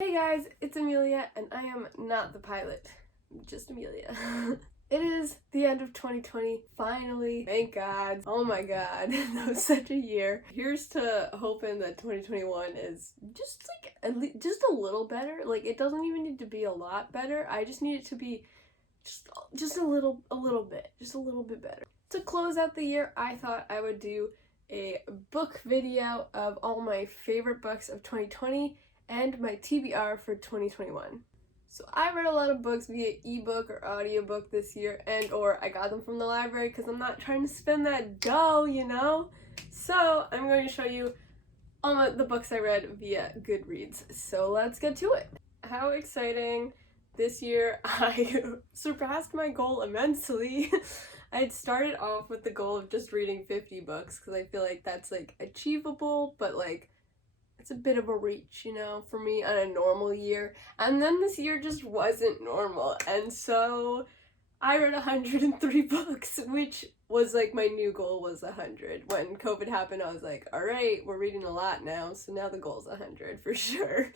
Hey guys, it's Amelia, and I am not the pilot, just Amelia. It is the end of 2020, finally, thank God. Oh my God, that was such a year. Here's to hoping that 2021 is just like, just a little better. Like, it doesn't even need to be a lot better, I just need it to be just a little bit better. To close out the year, I thought I would do a book video of all my favorite books of 2020 and my TBR for 2021. So I read a lot of books via ebook or audiobook this year, or I got them from the library because I'm not trying to spend that dough, you know? So I'm going to show you all the books I read via Goodreads. So let's get to it. How exciting. This year I surpassed my goal immensely. I had started off with the goal of just reading 50 books because I feel like that's like achievable, but like it's a bit of a reach, you know, for me on a normal year. And then this year just wasn't normal. And so I read 103 books, which was like my new goal was 100. When COVID happened, I was like, all right, we're reading a lot now. So now the goal's 100 for sure.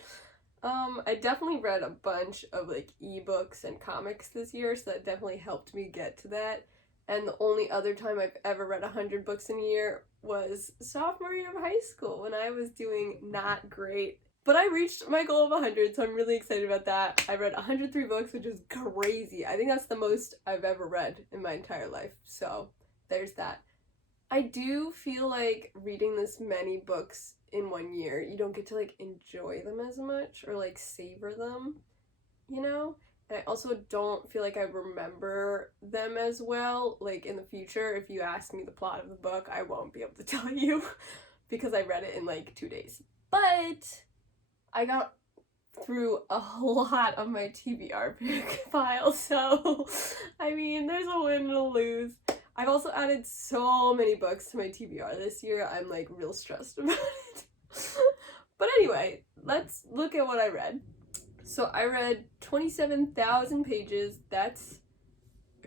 I definitely read a bunch of like ebooks and comics this year, so that definitely helped me get to that. And the only other time I've ever read 100 books in a year was sophomore year of high school when I was doing not great. But I reached my goal of 100, so I'm really excited about that. I read 103 books, which is crazy. I think that's the most I've ever read in my entire life. So there's that. I do feel like reading this many books in one year, you don't get to like enjoy them as much or like savor them, you know? And I also don't feel like I remember them as well. Like in the future, if you ask me the plot of the book, I won't be able to tell you because I read it in like 2 days. But I got through a lot of my TBR pick file, so I mean, there's a win and a lose. I've also added so many books to my TBR this year, I'm like real stressed about it. But anyway, let's look at what I read. So I read 27,000 pages. That's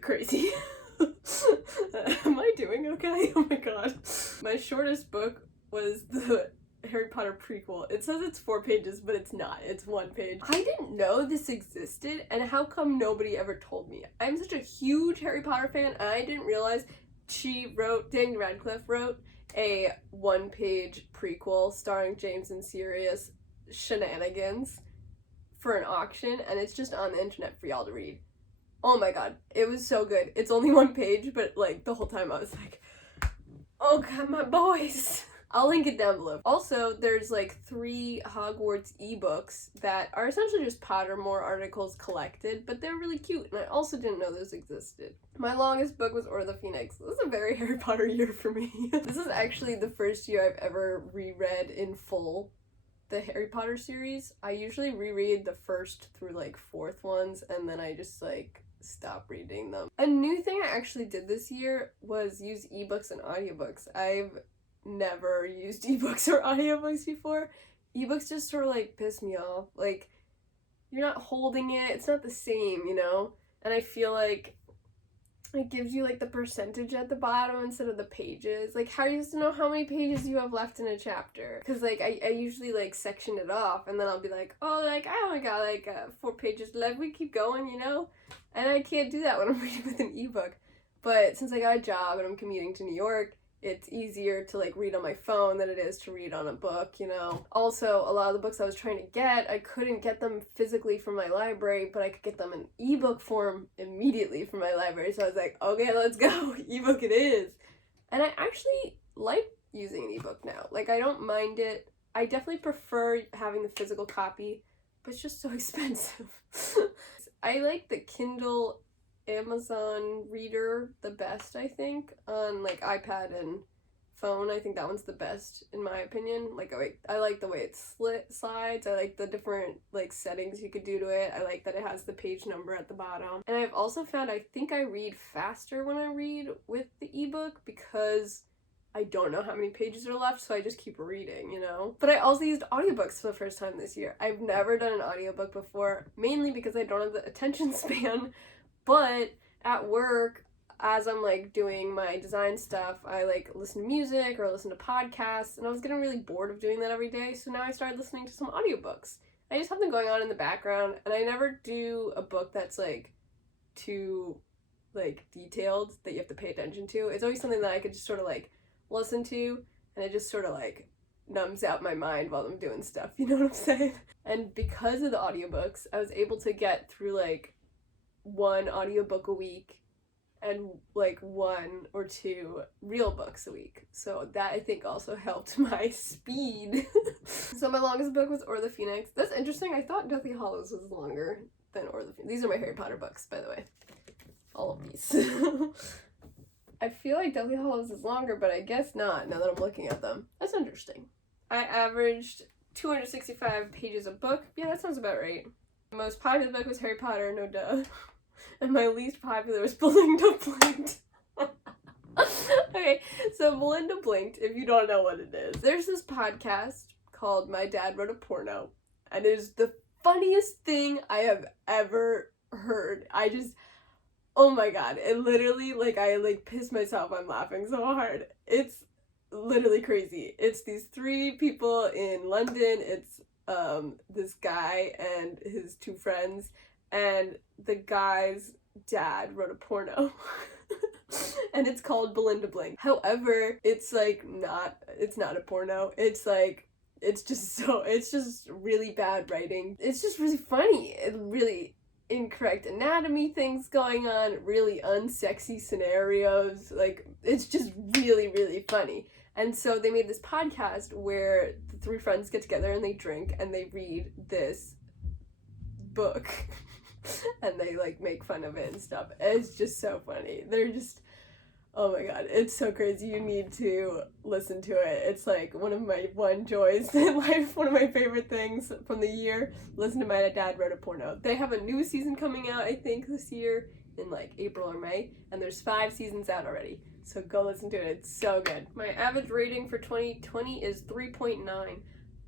crazy. Am I doing okay? Oh my god. My shortest book was the Harry Potter prequel. It says it's 4 pages, but it's not. It's 1 page. I didn't know this existed, and how come nobody ever told me? I'm such a huge Harry Potter fan, and I didn't realize Daniel Radcliffe wrote a 1-page prequel starring James and Sirius shenanigans for an auction, and it's just on the internet for y'all to read. Oh my god, it was so good. It's only 1 page, but like the whole time I was like, oh god, my boys. I'll link it down below. Also, there's like 3 Hogwarts ebooks that are essentially just Pottermore articles collected, but they're really cute, and I also didn't know those existed. My longest book was Order of the Phoenix. This is a very Harry Potter year for me. This is actually the first year I've ever reread in full the Harry Potter series. I usually reread the 1st through like 4th ones, and then I just like stop reading them. A new thing I actually did this year was use ebooks and audiobooks. I've never used ebooks or audiobooks before. Ebooks just sort of like piss me off. Like, you're not holding it, it's not the same, you know? And I feel like it gives you like the percentage at the bottom instead of the pages. Like, how are you supposed to know how many pages you have left in a chapter? Because like I usually like section it off, and then I'll be like, oh, like I only got like 4 pages left, we keep going, you know? And I can't do that when I'm reading with an ebook. But since I got a job and I'm commuting to New York, it's easier to like read on my phone than it is to read on a book, you know? Also, a lot of the books I was trying to get, I couldn't get them physically from my library, but I could get them in ebook form immediately from my library. So I was like, okay, let's go, ebook it is. And I actually like using an ebook now. Like, I don't mind it. I definitely prefer having the physical copy, but it's just so expensive. I like the Kindle Amazon reader the best, I think, on like iPad and phone. I think that one's the best in my opinion. Like, I like the way it slides. I like the different like settings you could do to it. I like that it has the page number at the bottom. And I've also found I think I read faster when I read with the ebook because I don't know how many pages are left, so I just keep reading, you know? But I also used audiobooks for the first time this year. I've never done an audiobook before, mainly because I don't have the attention span. But at work, as I'm like doing my design stuff, I like listen to music or listen to podcasts, and I was getting really bored of doing that every day, so now I started listening to some audiobooks. I just have them going on in the background, and I never do a book that's like too like detailed that you have to pay attention to. It's always something that I could just sort of like listen to, and it just sort of like numbs out my mind while I'm doing stuff, you know what I'm saying? And because of the audiobooks, I was able to get through like one audiobook a week and like 1 or 2 real books a week. So that I think also helped my speed. So my longest book was Or the Phoenix. That's interesting. I thought Deathly Hallows was longer than Or the Phoenix. These are my Harry Potter books, by the way. All of these. I feel like Deathly Hallows is longer, but I guess not now that I'm looking at them. That's interesting. I averaged 265 pages a book. Yeah, that sounds about right. My most popular book was Harry Potter, no duh. And my least popular was Belinda Blinked. Okay, so Belinda Blinked, if you don't know what it is, there's this podcast called My Dad Wrote a Porno, and it is the funniest thing I have ever heard. Oh my god, it literally, like, I, like, pissed myself. I'm laughing so hard. It's literally crazy. It's these 3 people in London. It's, this guy and his 2 friends, and the guy's dad wrote a porno. And it's called Belinda Blink. However, it's not a porno. It's just really bad writing. It's just really funny. It really incorrect anatomy things going on, really unsexy scenarios. Like, it's just really, really funny. And so they made this podcast where the 3 friends get together and they drink and they read this book. And they like make fun of it and stuff. It's just so funny. They're just, oh my god, it's so crazy. You need to listen to it. It's like one of my joys in life, one of my favorite things from the year. Listen to My Dad Wrote a Porno. They have a new season coming out, I think, this year in like April or May, and there's 5 seasons out already. So go listen to it. It's so good. My average rating for 2020 is 3.9.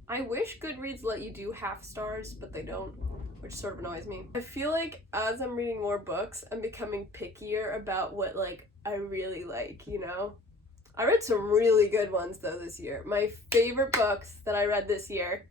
I wish Goodreads let you do half stars, but they don't, which sort of annoys me. I feel like as I'm reading more books, I'm becoming pickier about what, like, I really like, you know? I read some really good ones, though, this year. My favorite books that I read this year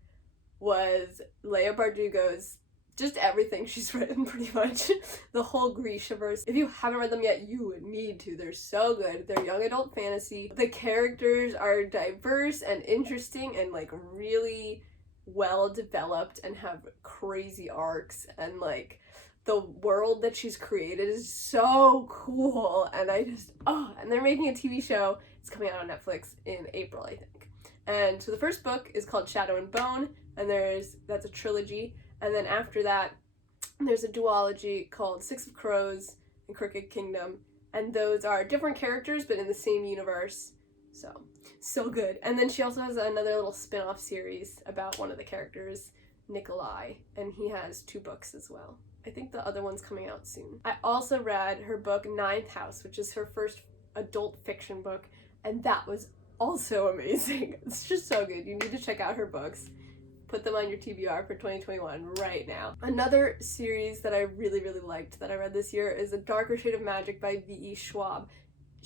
was Leigh Bardugo's, just everything she's written, pretty much. The whole Grishaverse. If you haven't read them yet, you need to. They're so good. They're young adult fantasy. The characters are diverse and interesting and, like, really well developed and have crazy arcs, and like the world that she's created is so cool, and and they're making a TV show. It's coming out on Netflix in April, I think. And so the first book is called Shadow and Bone, and that's a trilogy, and then after that there's a duology called Six of Crows and Crooked Kingdom, and those are different characters but in the same universe. So good. And then she also has another little spin-off series about one of the characters, Nikolai, and he has 2 books as well. I think the other one's coming out soon. I also read her book Ninth House, which is her first adult fiction book, and that was also amazing. It's just so good. You need to check out her books. Put them on your TBR for 2021 right now. Another series that I really, really liked that I read this year is A Darker Shade of Magic by V.E. Schwab.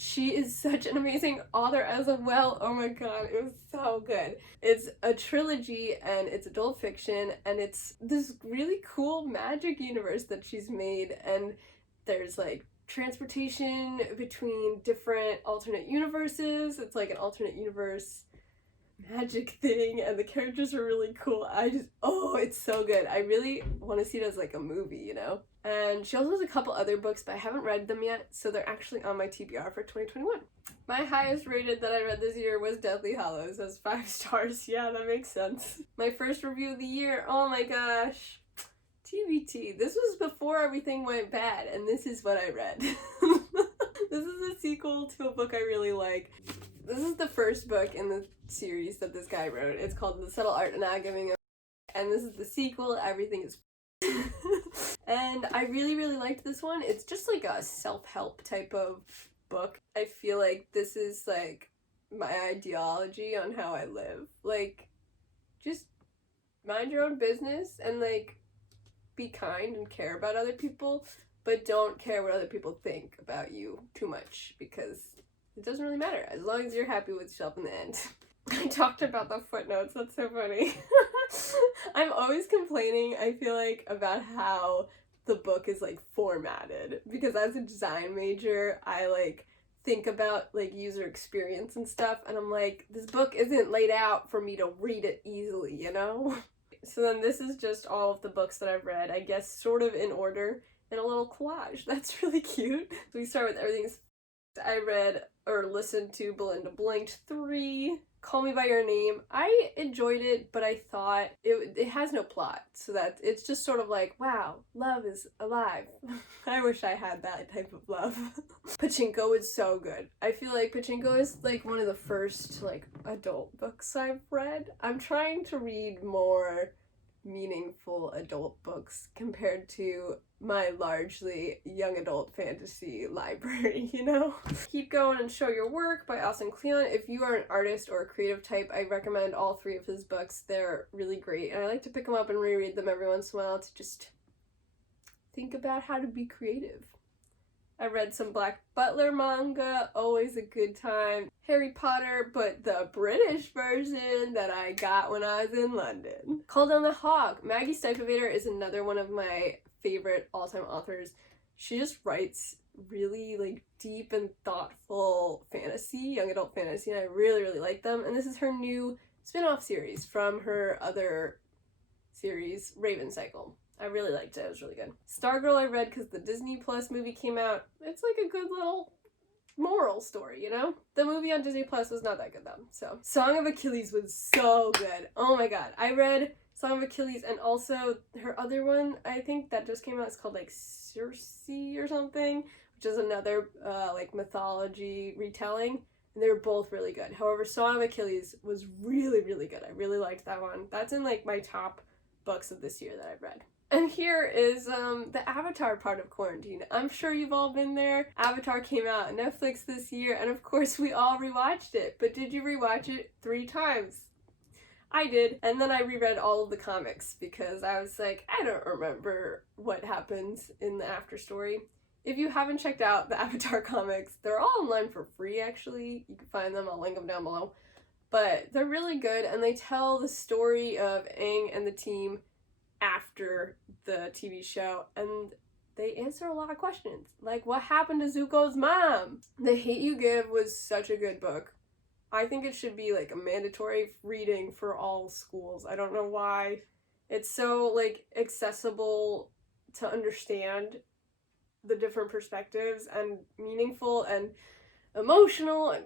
She is such an amazing author as well. Oh my god, it was so good. It's a trilogy and it's adult fiction, and it's this really cool magic universe that she's made, and there's like transportation between different alternate universes. It's like an alternate universe magic thing, and the characters are really cool. It's so good. I really want to see it as like a movie, you know? And she also has a couple other books, but I haven't read them yet, so they're actually on my TBR for 2021. My highest rated that I read this year was Deathly Hallows. That's 5 stars. Yeah, that makes sense. My first review of the year, oh my gosh. TBT. This was before everything went bad, and this is what I read. This is a sequel to a book I really like. This is the first book in the series that this guy wrote. It's called The Subtle Art of Not Giving a and this is the sequel. Everything is and I really, really liked this one. It's just like a self-help type of book. I feel like this is like my ideology on how I live. Like, just mind your own business and like be kind and care about other people, but don't care what other people think about you too much, because it doesn't really matter as long as you're happy with yourself in the end. I talked about the footnotes. That's so funny. I'm always complaining, I feel like, about how the book is like formatted, because as a design major, I like think about like user experience and stuff, and I'm like, this book isn't laid out for me to read it easily, you know? So then this is just all of the books that I've read, I guess sort of in order, in a little collage. That's really cute. We start with Everything's I read or listened to Belinda Blinked 3, Call Me By Your Name. I enjoyed it, but I thought it has no plot, so that it's just sort of like, wow, love is alive. I wish I had that type of love. Pachinko is so good. I feel like Pachinko is like one of the first like adult books I've read. I'm trying to read more meaningful adult books compared to my largely young adult fantasy library, you know? Keep Going and Show Your Work by Austin Kleon. If you are an artist or a creative type, I recommend all 3 of his books. They're really great, and I like to pick them up and reread them every once in a while to just think about how to be creative. I read some Black Butler manga, always a good time. Harry Potter, but the British version that I got when I was in London. Call Down the Hawk. Maggie Stiefvater is another one of my favorite all-time authors. She just writes really like deep and thoughtful fantasy, young adult fantasy, and I really, really like them. And this is her new spin-off series from her other series, Raven Cycle. I really liked it. It was really good. Stargirl I read because the Disney Plus movie came out. It's like a good little moral story, you know? The movie on Disney Plus was not that good though. So, Song of Achilles was so good. Oh my god. I read Song of Achilles and also her other one, I think that just came out. It's called like Circe or something, which is another like mythology retelling. And they were both really good. However, Song of Achilles was really, really good. I really liked that one. That's in like my top books of this year that I've read. And here is the Avatar part of quarantine. I'm sure you've all been there. Avatar came out on Netflix this year, and of course we all rewatched it. But did you rewatch it 3 times? I did. And then I reread all of the comics because I was like, I don't remember what happens in the after story. If you haven't checked out the Avatar comics, they're all online for free actually. You can find them, I'll link them down below. But they're really good, and they tell the story of Aang and the team after the TV show, and they answer a lot of questions. Like, what happened to Zuko's mom? The Hate You Give was such a good book. I think it should be like a mandatory reading for all schools. I don't know why. It's so like accessible to understand the different perspectives and meaningful and emotional, and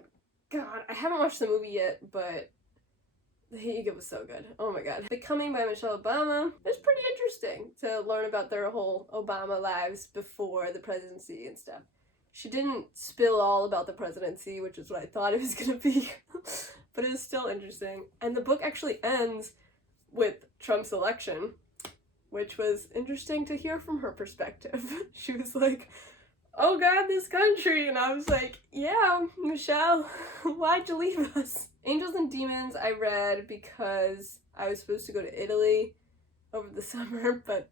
God, I haven't watched the movie yet, but The Hate You Give was so good. Oh my god. Becoming by Michelle Obama. It's pretty interesting to learn about their whole Obama lives before the presidency and stuff. She didn't spill all about the presidency, which is what I thought it was gonna be, but it was still interesting. And the book actually ends with Trump's election, which was interesting to hear from her perspective. She was like, oh god, this country, and I was like, yeah, Michelle, why'd you leave us? Angels and Demons I read because I was supposed to go to Italy over the summer, but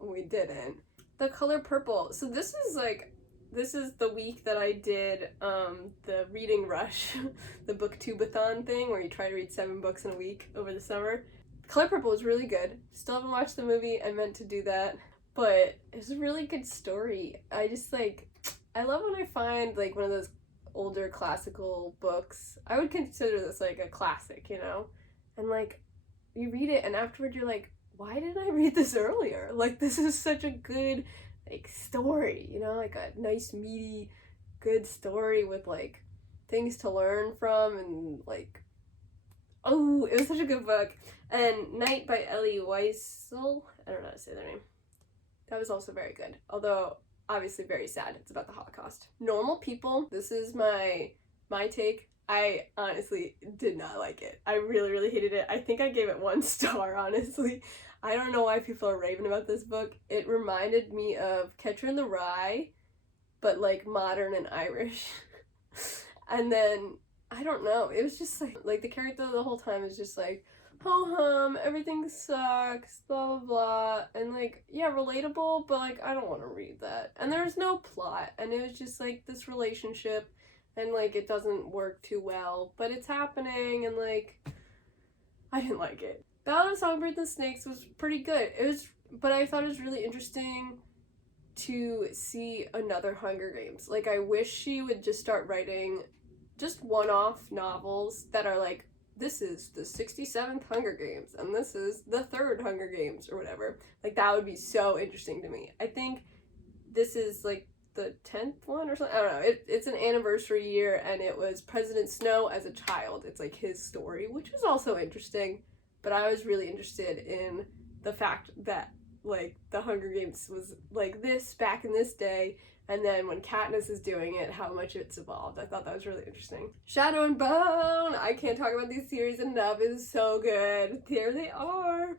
we didn't. The Color Purple. So this is the week that I did the reading rush, the booktubeathon thing where you try to read 7 books in a week over the summer. Color Purple was really good. Still haven't watched the movie. I meant to do that. But it was a really good story. I just I love when I find like one of those older classical books. I would consider this like a classic, you know? And like, you read it and afterward you're like, why didn't I read this earlier? Like, this is such a good like story, you know? Like a nice meaty good story with like things to learn from, and like, oh, it was such a good book. And Night by Ellie Weissel. I don't know how to say their name. That was also very good, although obviously very sad. It's about the Holocaust. Normal People. This is my take. I honestly did not like it. I really, really hated it. I think I gave it 1 star, honestly. I don't know why people are raving about this book. It reminded me of Catcher in the Rye, but like modern and Irish. And then, I don't know, it was just like the character the whole time is just like, ho-hum, everything sucks, blah blah blah, and like, yeah, relatable, but like, I don't want to read that. And there's no plot, and it was just like this relationship, and like, it doesn't work too well, but it's happening, and like, I didn't like it. Ballad of Songbirds and Snakes was pretty good. But I thought it was really interesting to see another Hunger Games. Like, I wish she would just start writing just one-off novels that are like, this is the 67th Hunger Games, and this is the 3rd Hunger Games, or whatever. Like, that would be so interesting to me. I think this is, like, the 10th one or something. I don't know. It's an anniversary year, and it was President Snow as a child. It's, like, his story, which was also interesting. But I was really interested in the fact that, like, the Hunger Games was like this back in this day, and then when Katniss is doing it, how much it's evolved. I thought that was really interesting. Shadow and Bone! I can't talk about these series enough. It's so good. There they are.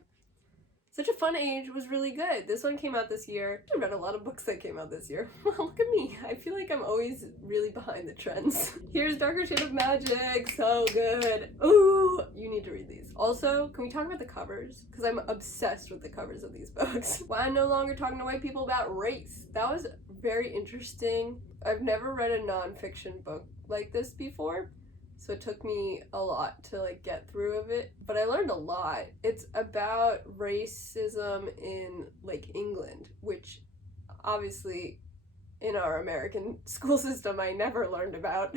Such a Fun Age was really good. This one came out this year. I read a lot of books that came out this year. Well, look at me. I feel like I'm always really behind the trends. Here's Darker Shade of Magic. So good. Ooh, you need to read these. Also, can we talk about the covers? Because I'm obsessed with the covers of these books. Why I'm no longer talking to white people about race. That was very interesting. I've never read a nonfiction book like this before. So it took me a lot to like get through of it, but I learned a lot. It's about racism in like England, which obviously in our American school system I never learned about.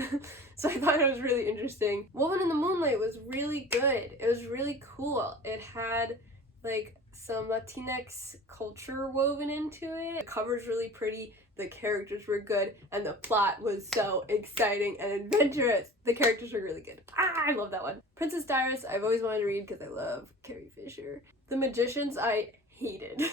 So I thought it was really interesting. Woman in the Moonlight was really good. It was really cool. It had like some Latinx culture woven into it. The cover's really pretty. The characters were good, and the plot was so exciting and adventurous. The characters were really good. I love that one. Princess Diaries, I've always wanted to read because I love Carrie Fisher. The Magicians, I hated.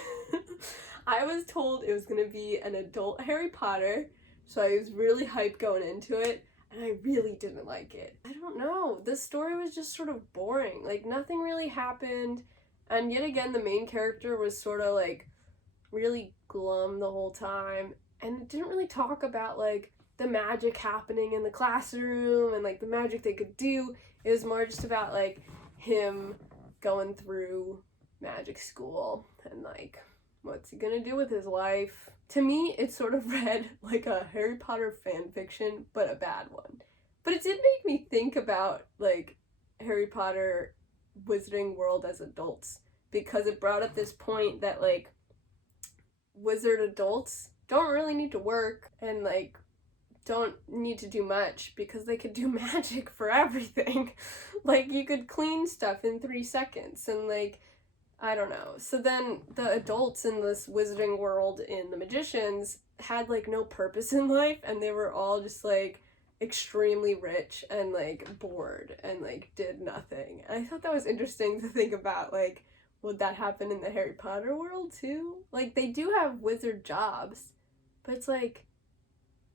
I was told it was going to be an adult Harry Potter, so I was really hyped going into it, and I really didn't like it. I don't know. The story was just sort of boring. Like, nothing really happened, and yet again, the main character was sort of, like, really glum the whole time. And it didn't really talk about, like, the magic happening in the classroom and, like, the magic they could do. It was more just about, like, him going through magic school and, like, what's he gonna do with his life. To me, it sort of read like a Harry Potter fan fiction, but a bad one. But it did make me think about, like, Harry Potter Wizarding World as adults, because it brought up this point that, like, wizard adults don't really need to work and, like, don't need to do much because they could do magic for everything. Like, you could clean stuff in 3 seconds and, like, I don't know. So then the adults in this wizarding world in The Magicians had, like, no purpose in life, and they were all just, like, extremely rich and, like, bored and, like, did nothing. And I thought that was interesting to think about, like, would that happen in the Harry Potter world too? Like, they do have wizard jobs, but it's like,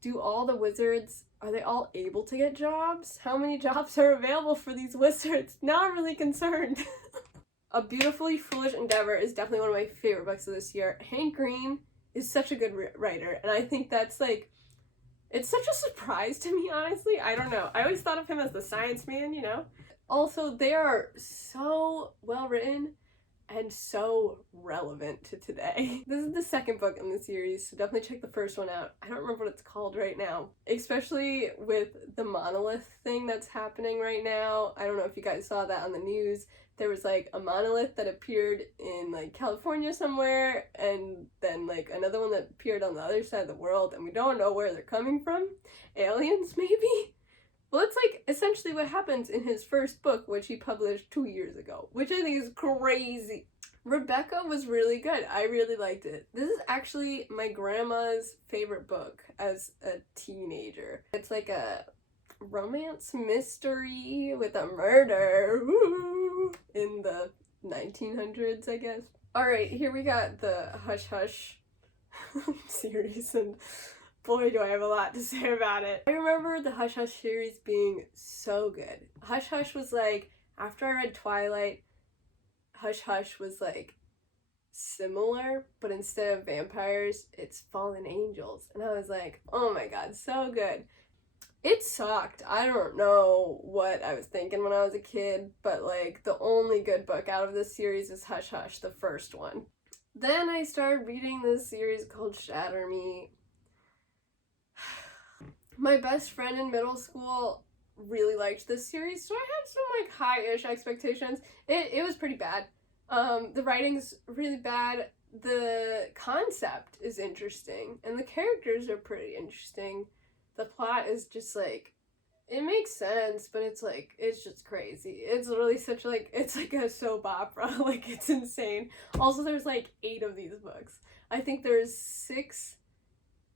do all the wizards, are they all able to get jobs? How many jobs are available for these wizards? Now I'm really concerned. A Beautifully Foolish Endeavor is definitely one of my favorite books of this year. Hank Green is such a good writer, and I think that's, like, it's such a surprise to me, honestly. I don't know. I always thought of him as the science man, you know? Also, they are so well written and so relevant to today. This is the second book in the series, so definitely check the first one out. I don't remember what it's called right now. Especially with the monolith thing that's happening right now. I don't know if you guys saw that on the news. There was, like, a monolith that appeared in, like, California somewhere, and then, like, another one that appeared on the other side of the world, and we don't know where they're coming from. Aliens, maybe? Well, it's, like, essentially what happens in his first book, which he published 2 years ago, which I think is crazy. Rebecca was really good. I really liked it. This is actually my grandma's favorite book as a teenager. It's like a romance mystery with a murder. Woo! In the 1900s, I guess. Alright, here we got the Hush Hush series, and boy, do I have a lot to say about it. I remember the Hush Hush series being so good. Hush Hush was like, after I read Twilight, Hush Hush was like similar, but instead of vampires, it's fallen angels. And I was like, oh my god, so good. It sucked. I don't know what I was thinking when I was a kid, but, like, the only good book out of this series is Hush Hush, the first one. Then I started reading this series called Shatter Me. My best friend in middle school really liked this series, so I had some, like, high-ish expectations. It was pretty bad. The writing's really bad. The concept is interesting, and the characters are pretty interesting. The plot is just like, it makes sense, but it's like, it's just crazy. It's literally such like, it's like a soap opera. Like, it's insane. Also, there's like 8 of these books. I think there's 6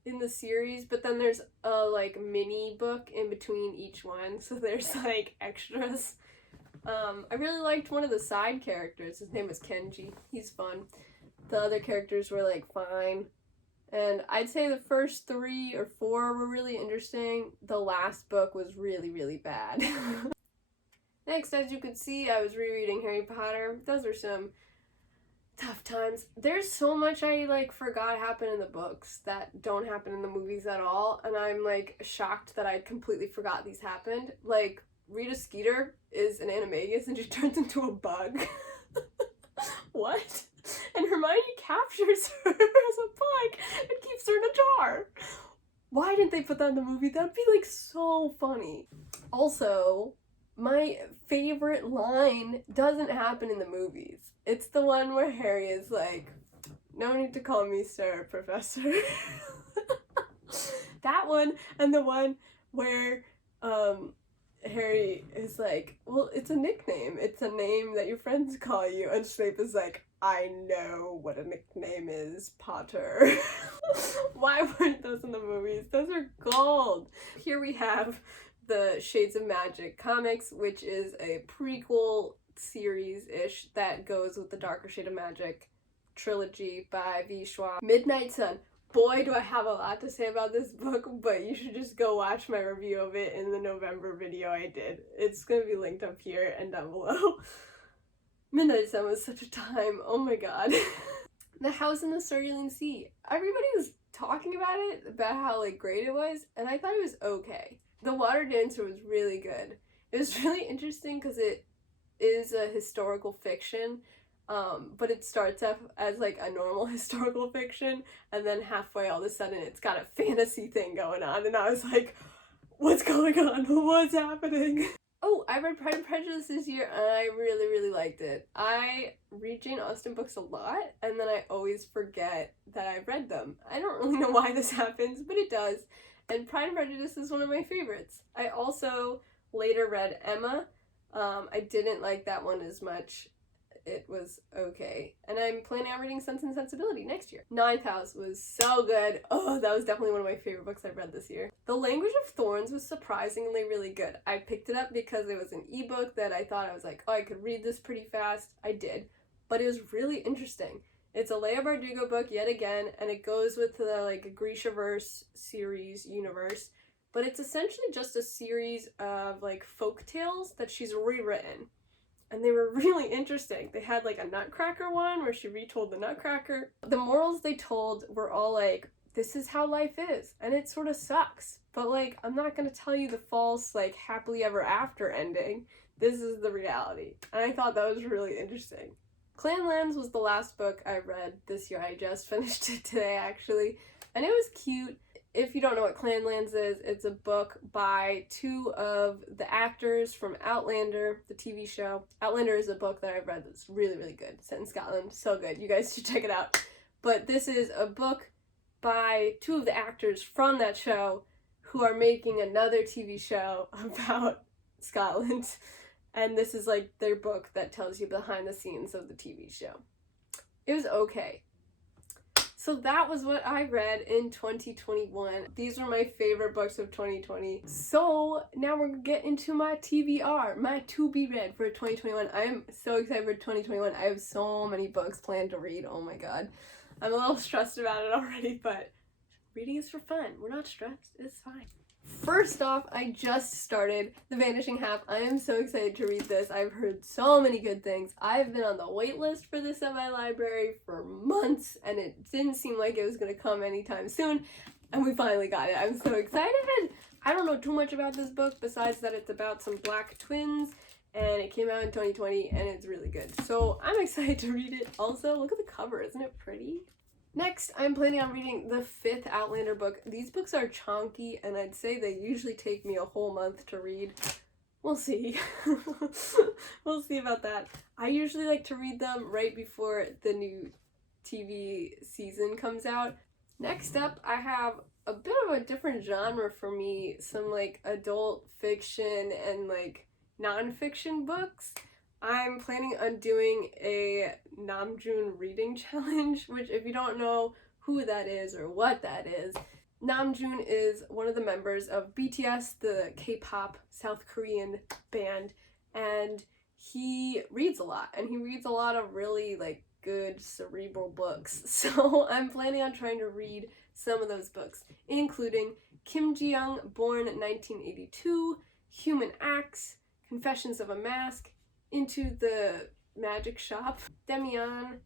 in the series, but then there's a like mini book in between each one, so there's like extras. I really liked one of the side characters. His name was Kenji. He's fun. The other characters were like fine. And I'd say the first 3 or 4 were really interesting. The last book was really, really bad. Next, as you could see, I was rereading Harry Potter. Those are some tough times. There's so much I like forgot happened in the books that don't happen in the movies at all, and I'm like shocked that I completely forgot these happened. Like, Rita Skeeter is an animagus and she turns into a bug. What? And Hermione captures her as a bug and keeps her in a jar. Why didn't they put that in the movie? That'd be like so funny. Also, my favorite line doesn't happen in the movies. It's the one where Harry is like, "No need to call me sir, Professor." That one, and the one where Harry is like, "Well, it's a nickname. It's a name that your friends call you." And Snape is like, "I know what a nickname is, Potter." Why weren't those in the movies? Those are gold. Here we have the Shades of Magic comics, which is a prequel series-ish that goes with the Darker Shade of Magic trilogy by V. Schwab. Midnight Sun. Boy, do I have a lot to say about this book, but you should just go watch my review of it in the November video I did. It's going to be linked up here and down below. Midnight Sun was such a time. Oh my god. The House in the Cerulean Sea. Everybody was talking about it, about how like great it was, and I thought it was okay. The Water Dancer was really good. It was really interesting because it is a historical fiction, but it starts off as like a normal historical fiction, and then halfway all of a sudden it's got a fantasy thing going on, and I was like, what's going on? What's happening? Oh, I read Pride and Prejudice this year, and I really, really liked it. I read Jane Austen books a lot, and then I always forget that I've read them. I don't really know why this happens, but it does. And Pride and Prejudice is one of my favorites. I also later read Emma. I didn't like that one as much. It was okay. And I'm planning on reading Sense and Sensibility next year. Ninth House was so good. Oh, that was definitely one of my favorite books I've read this year. The Language of Thorns was surprisingly really good. I picked it up because it was an ebook that I thought I was like, oh, I could read this pretty fast. I did. But it was really interesting. It's a Leigh Bardugo book yet again, and it goes with the like Grishaverse series universe. But it's essentially just a series of like folk tales that she's rewritten. And they were really interesting. They had like a Nutcracker one where she retold the Nutcracker. The morals they told were all like, this is how life is. And it sort of sucks. But like, I'm not going to tell you the false like happily ever after ending. This is the reality. And I thought that was really interesting. Clanlands was the last book I read this year. I just finished it today actually. And it was cute. If you don't know what Clanlands is, it's a book by 2 of the actors from Outlander, the TV show. Outlander is a book that I've read that's really, really good. Set in Scotland. So good. You guys should check it out. But this is a book by 2 of the actors from that show who are making another TV show about Scotland. And this is like their book that tells you behind the scenes of the TV show. It was okay. So that was what I read in 2021. These were my favorite books of 2020. So now we're gonna get into my TBR, my to be read for 2021. I am so excited for 2021. I have so many books planned to read. Oh my god. I'm a little stressed about it already, but reading is for fun. We're not stressed. It's fine. First off, I just started The Vanishing Half. I am so excited to read this. I've heard so many good things. I've been on the wait list for this at my library for months, and it didn't seem like it was going to come anytime soon, and we finally got it. I'm so excited. I don't know too much about this book besides that it's about some black twins, and it came out in 2020, and it's really good. So I'm excited to read it. Also, look at the cover. Isn't it pretty? Next, I'm planning on reading the 5th Outlander book. These books are chunky, and I'd say they usually take me a whole month to read. We'll see. We'll see about that. I usually like to read them right before the new TV season comes out. Next up, I have a bit of a different genre for me, some like adult fiction and like non-fiction books. I'm planning on doing a Namjoon reading challenge, which if you don't know who that is or what that is, Namjoon is one of the members of BTS, the K-pop South Korean band, and he reads a lot, and he reads a lot of really like good cerebral books. So I'm planning on trying to read some of those books, including Kim Ji-young, born 1982, Human Acts, Confessions of a Mask, Into the Magic Shop, Demian,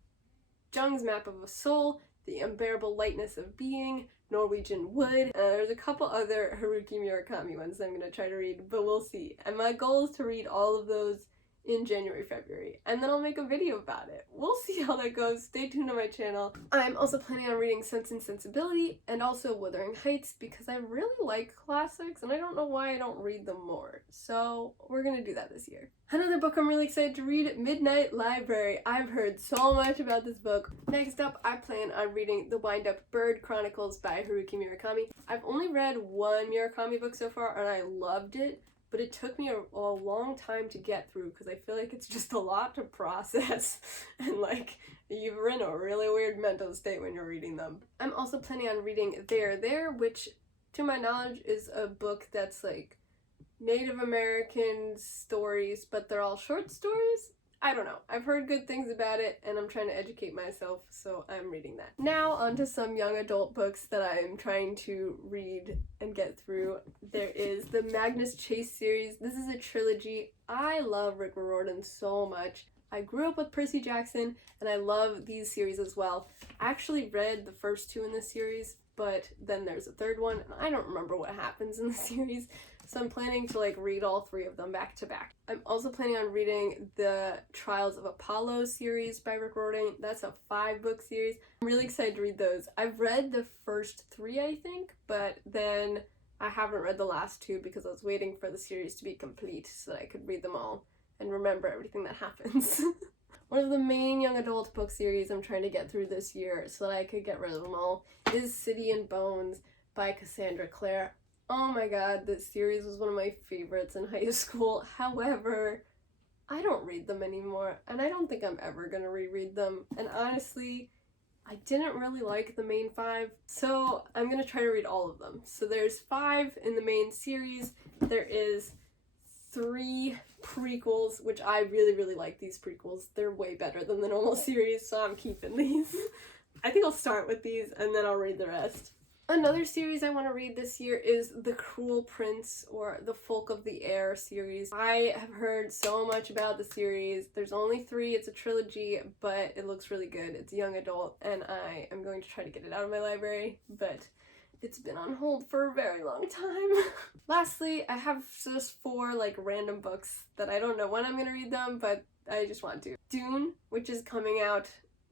Jung's Map of a Soul, The Unbearable Lightness of Being, Norwegian Wood. There's a couple other Haruki Murakami ones I'm going to try to read, but we'll see. And my goal is to read all of those in January, February, and then I'll make a video about it. We'll see how that goes. Stay tuned to my channel. I'm also planning on reading Sense and Sensibility and also Wuthering Heights because I really like classics and I don't know why I don't read them more. So we're gonna do that this year. Another book I'm really excited to read, Midnight Library. I've heard so much about this book. Next up, I plan on reading The Wind-Up Bird Chronicles by Haruki Murakami. I've only read one Murakami book so far and I loved it, but it took me a long time to get through because I feel like it's just a lot to process and like you're in a really weird mental state when you're reading them. I'm also planning on reading There, which to my knowledge is a book that's like Native American stories, but they're all short stories? I don't know. I've heard good things about it and I'm trying to educate myself, so I'm reading that. Now onto some young adult books that I'm trying to read and get through. There is the Magnus Chase series. This is a trilogy. I love Rick Riordan so much. I grew up with Percy Jackson and I love these series as well. I actually read the first two in this series, but then there's a third one and I don't remember what happens in the series. So I'm planning to like read all three of them back to back. I'm also planning on reading the Trials of Apollo series by Rick Riordan. That's a 5-book series. I'm really excited to read those. I've read the first 3, I think, but then I haven't read the last 2 because I was waiting for the series to be complete so that I could read them all and remember everything that happens. One of the main young adult book series I'm trying to get through this year so that I could get rid of them all is City and Bones by Cassandra Clare. Oh my god, this series was one of my favorites in high school. However, I don't read them anymore, and I don't think I'm ever gonna reread them. And honestly, I didn't really like the main 5, so I'm gonna try to read all of them. So there's 5 in the main series. There is 3 prequels, which I really like these prequels. They're way better than the normal series, so I'm keeping these. I think I'll start with these, and then I'll read the rest. Another series I want to read this year is The Cruel Prince, or The Folk of the Air series. I have heard so much about the series. There's only 3, it's a trilogy, but it looks really good. It's young adult, and I am going to try to get it out of my library, but it's been on hold for a very long time. Lastly, I have just 4 like random books that I don't know when I'm going to read them, but I just want to. Dune, which is coming out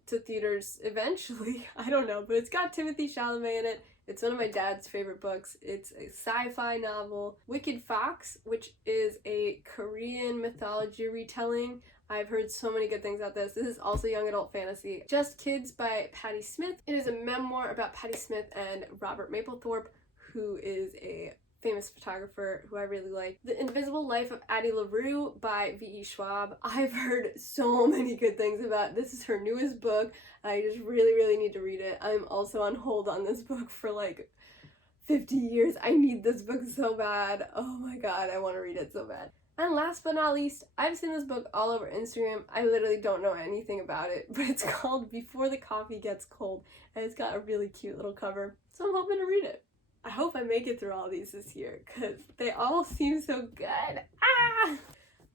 to theaters eventually. I don't know, but it's got Timothée Chalamet in it. It's one of my dad's favorite books. It's a sci-fi novel. Wicked Fox, which is a Korean mythology retelling. I've heard so many good things about this. This is also young adult fantasy. Just Kids by Patti Smith. It is a memoir about Patti Smith and Robert Mapplethorpe, who is a famous photographer who I really like. The Invisible Life of Addie LaRue by V.E. Schwab. I've heard so many good things about. This is her newest book. I just really need to read it. I'm also on hold on this book for like 50 years. I need this book so bad. Oh my god, I want to read it so bad. And last but not least, I've seen this book all over Instagram. I literally don't know anything about it, but it's called Before the Coffee Gets Cold, and it's got a really cute little cover, so I'm hoping to read it. I hope I make it through all these this year, because they all seem so good.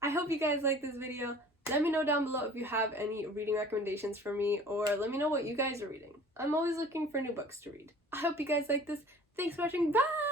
I hope you guys like this video. Let me know down below if you have any reading recommendations for me, or let me know what you guys are reading. I'm always looking for new books to read. I hope you guys like this. Thanks for watching. Bye!